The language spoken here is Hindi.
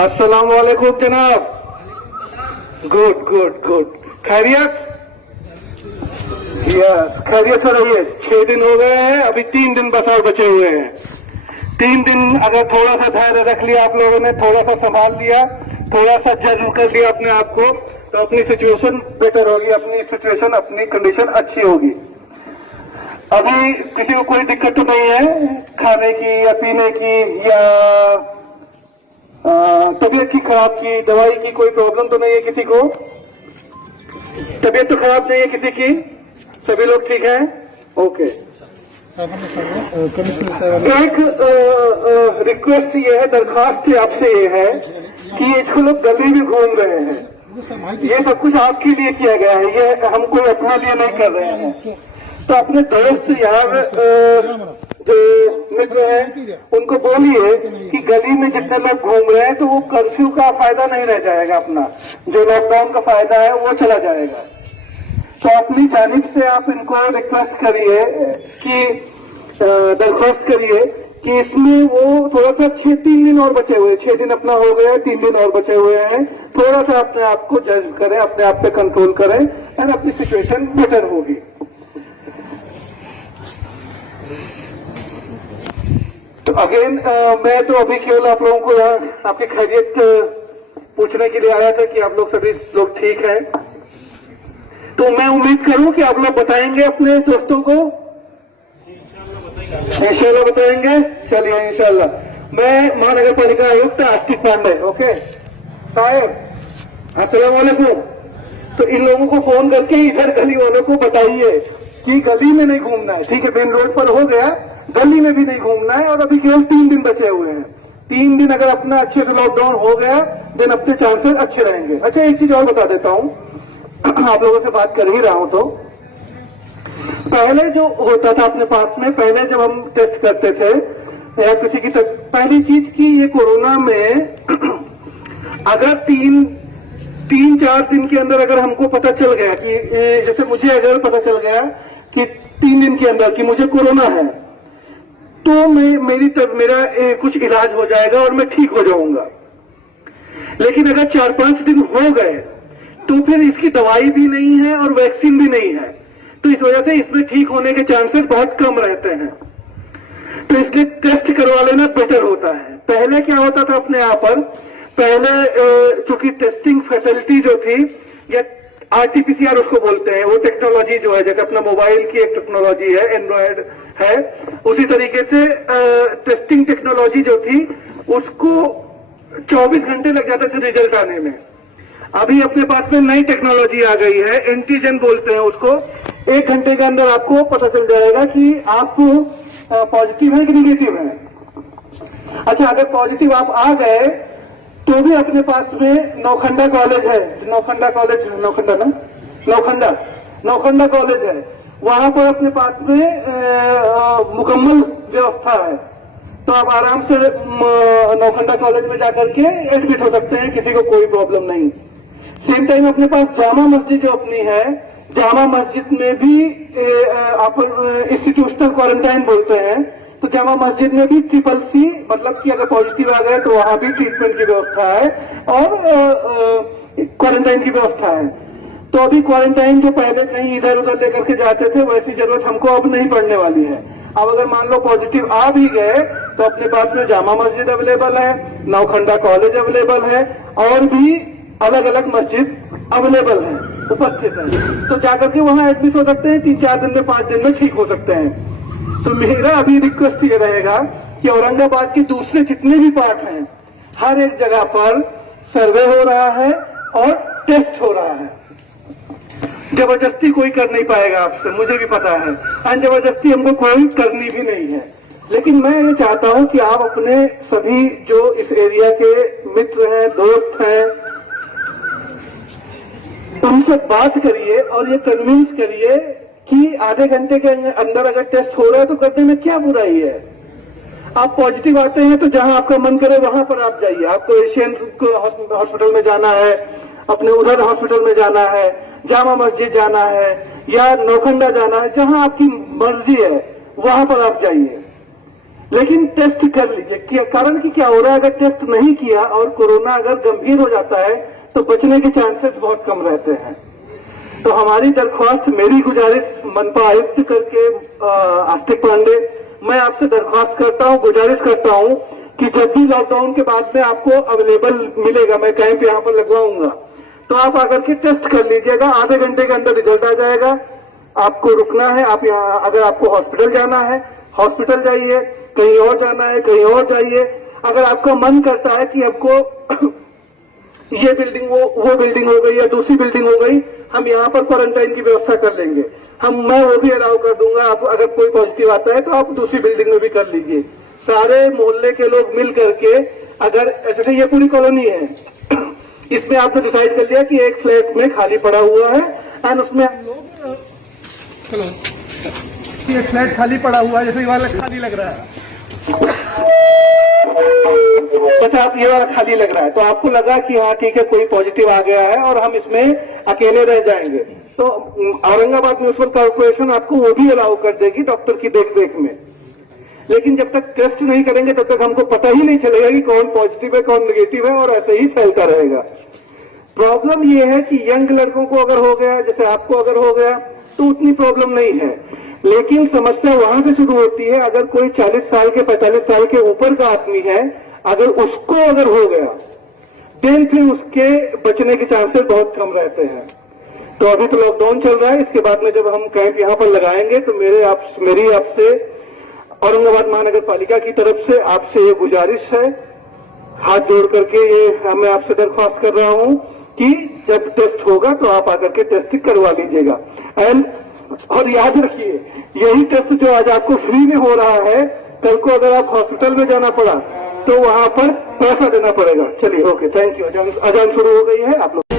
अस्सलाम वालेकुम जनाब। Good good good. खैरियत? यस, खैरियत हो रही है। 6 दिन हो गए हैं, अभी 3 दिन बस और बचे हुए हैं। 3 दिन अगर थोड़ा सा धैर्य रख लिया आप लोगों ने, थोड़ा सा संभाल लिया, थोड़ा सा जज्ब कर लिया अपने आप को, तो अपनी सिचुएशन बेटर होगी, अपनी सिचुएशन, अपनी कंडीशन अच्छी होगी। अभी किसी को कोई दिक्कत तो नहीं है खाने की या पीने की या तबीयत की खराब की, दवाई की कोई प्रॉब्लम तो नहीं है किसी को? तबीयत तो खराब नहीं है किसी की? सभी लोग ठीक हैं? ओके। एक रिक्वेस्ट ये है, दरखास्त आपसे ये है कि ये जो लोग गली में घूम रहे हैं, ये सब कुछ आपके लिए किया गया है, ये हम कोई अपने लिए नहीं कर रहे हैं। तो अपने दोस्त यार जो मित्र हैं उनको बोलिए कि गली में जितने लोग घूम रहे हैं तो वो कर्फ्यू का फायदा नहीं रह जाएगा, अपना जो लॉकडाउन का फायदा है वो चला जाएगा। तो अपनी जानिब से आप इनको रिक्वेस्ट करिए कि दरख्वास्त करिए कि इसमें वो थोड़ा सा 3 दिन और बचे हुए, 6 दिन अपना हो गया, 3 दिन और बचे हुए हैं, थोड़ा सा अपने आप को जज करें, अपने आप पे कंट्रोल करें एंड अपनी सिचुएशन बेटर होगी। तो अगेन मैं तो अभी केवल आप लोगों को यहाँ आपकी खैरियत पूछने के लिए आया था कि आप लोग सभी लोग ठीक हैं। तो मैं उम्मीद करूं कि आप लोग बताएंगे अपने दोस्तों को, इंशाल्लाह बताएंगे। चलिए इंशाल्लाह। मैं महानगर पालिका आयुक्त आस्तिक पांडे, ओके साहब, अस्सलाम वालेकुम। तो इन लोगों को फोन करके इधर गली वालों को बताइए कि गली में नहीं घूमना है, ठीक है? मेन रोड पर हो गया, गली में भी नहीं घूमना है। और अभी केवल 3 दिन बचे हुए हैं। 3 दिन अगर अपना अच्छे से लॉकडाउन हो गया देन अपने चांसेस अच्छे रहेंगे। अच्छा, एक चीज और बता देता हूँ, आप लोगों से बात कर ही रहा हूं तो पहले जो होता था अपने पास में, पहले जब हम टेस्ट करते थे या किसी की पहली चीज की ये कोरोना में अगर 3-4 दिन के अंदर अगर हमको पता चल गया कि जैसे मुझे अगर पता चल गया कि 3 दिन के अंदर कि मुझे कोरोना है, तो मेरा कुछ इलाज हो जाएगा और मैं ठीक हो जाऊंगा। लेकिन अगर 4-5 दिन हो गए तो फिर इसकी दवाई भी नहीं है और वैक्सीन भी नहीं है, तो इस वजह से इसमें ठीक होने के चांसेस बहुत कम रहते हैं। तो इसलिए टेस्ट करवा लेना बेटर होता है। पहले क्या होता था अपने यहाँ पर, पहले चूंकि टेस्टिंग फैसिलिटी जो थी या RT-PCR उसको बोलते हैं, वो टेक्नोलॉजी जो है, जैसे अपना मोबाइल की एक टेक्नोलॉजी है, एंड्रॉयड है, उसी तरीके से टेस्टिंग टेक्नोलॉजी जो थी उसको 24 घंटे लग जाते थे रिजल्ट आने में। अभी अपने पास में नई टेक्नोलॉजी आ गई है, एंटीजन बोलते हैं उसको। 1 घंटे के अंदर आपको पता चल जाएगा कि आप पॉजिटिव है कि निगेटिव है। अच्छा, अगर पॉजिटिव आप आ गए तो भी अपने पास में नौखंडा कॉलेज है, नौखंडा कॉलेज है, वहां पर अपने पास में मुकम्मल व्यवस्था है। तो आप आराम से नौखंडा कॉलेज में जाकर के एडमिट हो सकते हैं, किसी को कोई प्रॉब्लम नहीं। सेम टाइम अपने पास जामा मस्जिद जो अपनी है, जामा मस्जिद में भी आप इंस्टीट्यूशनल क्वारंटाइन बोलते हैं, तो जामा मस्जिद में भी CCC, मतलब कि अगर पॉजिटिव आ गए तो वहां भी ट्रीटमेंट की व्यवस्था है और क्वारंटाइन की व्यवस्था है। तो अभी क्वारंटाइन जो पहले कहीं इधर उधर लेकर के जाते थे, वैसी जरूरत हमको अब नहीं पड़ने वाली है। अब अगर मान लो पॉजिटिव आ भी गए तो अपने पास में जामा मस्जिद अवेलेबल है, नौखंडा कॉलेज अवेलेबल है और भी अलग अलग मस्जिद अवेलेबल है, उपस्थित है। तो जाकर के वहां एडमिट हो सकते हैं, 3-4 दिन में, 5 दिन में ठीक हो सकते हैं। तो मेरा अभी रिक्वेस्ट ये रहेगा कि औरंगाबाद के दूसरे जितने भी पार्ट हैं, हर एक जगह पर सर्वे हो रहा है और टेस्ट हो रहा है। जबरदस्ती कोई कर नहीं पाएगा आपसे, मुझे भी पता है, और जबरदस्ती हमको कोई करनी भी नहीं है। लेकिन मैं ये चाहता हूं कि आप अपने सभी जो इस एरिया के मित्र हैं, दोस्त हैं, उनसे बात करिए और ये कन्विंस करिए कि आधे घंटे के अंदर अगर टेस्ट हो रहा है तो करने में क्या बुराई है। आप पॉजिटिव आते हैं तो जहां आपका मन करे वहां पर आप जाइए। आपको एशियन हॉस्पिटल में जाना है, अपने उधर हॉस्पिटल में जाना है, जामा मस्जिद जाना है या नौखंडा जाना है, जहां आपकी मर्जी है वहां पर आप जाइए। लेकिन टेस्ट कर लीजिए। कारण कि क्या हो रहा है, अगर टेस्ट नहीं किया और कोरोना अगर गंभीर हो जाता है तो बचने के चांसेस बहुत कम रहते हैं। तो हमारी दरख्वास्त, मेरी गुजारिश मनपा आयुक्त करके आस्तिक पांडे, मैं आपसे दरख्वास्त करता हूं, गुजारिश करता हूं कि जब भी लॉकडाउन के बाद में आपको अवेलेबल मिलेगा, मैं कैंप यहां पर लगवाऊंगा, तो आप आकर के टेस्ट कर लीजिएगा। आधे घंटे के अंदर रिजल्ट आ जाएगा। आपको रुकना है, आप यहाँ, अगर आपको हॉस्पिटल जाना है हॉस्पिटल जाइए, कहीं और जाना है कहीं और जाइए। अगर आपका मन करता है कि आपको ये बिल्डिंग वो बिल्डिंग हो गई या दूसरी बिल्डिंग हो गई, हम यहाँ पर क्वारंटाइन की व्यवस्था कर लेंगे। मैं वो भी अलाउ कर दूंगा। आप अगर कोई पॉजिटिव आता है तो आप दूसरी बिल्डिंग में भी कर लीजिए। सारे मोहल्ले के लोग मिल करके, अगर ऐसे ये पूरी कॉलोनी है, इसमें आपने डिसाइड कर लिया कि एक फ्लैट में खाली पड़ा हुआ है एंड उसमें चलो ये फ्लैट खाली पड़ा हुआ है, जैसे ये वाला खाली लग रहा है, 50 ये वाला खाली लग रहा है, तो आपको लगा कि हाँ ठीक है कोई पॉजिटिव आ गया है और हम इसमें अकेले रह जाएंगे, तो औरंगाबाद म्युनिसिपल कॉर्पोरेशन आपको वो भी अलाउ कर देगी डॉक्टर की देख में। लेकिन जब तक टेस्ट नहीं करेंगे तब तक हमको पता ही नहीं चलेगा कि कौन पॉजिटिव है कौन नेगेटिव है, और ऐसे ही फैलता रहेगा। प्रॉब्लम ये है कि यंग लड़कों को अगर हो गया, जैसे आपको अगर हो गया, तो उतनी प्रॉब्लम नहीं है। लेकिन समस्या वहां से शुरू होती है, अगर कोई 40 साल के 45 साल के ऊपर का आदमी है, अगर उसको अगर हो गया, देन फिर उसके बचने के चांसेस बहुत कम रहते हैं। तो अभी तो लॉकडाउन चल रहा है, इसके बाद में जब हम कैंप यहाँ पर लगाएंगे तो मेरी आपसे औरंगाबाद महानगर पालिका की तरफ से आपसे ये गुजारिश है, हाथ जोड़ करके ये मैं आपसे दरख्वास्त कर रहा हूं कि जब टेस्ट होगा तो आप आकर के टेस्ट करवा लीजिएगा। और याद रखिए, यही टेस्ट जो आज आपको फ्री में हो रहा है, कल को अगर आप हॉस्पिटल में जाना पड़ा तो वहां पर पैसा देना पड़ेगा। चलिए, ओके, थैंक यू। अजान शुरू हो गई है, आप लोग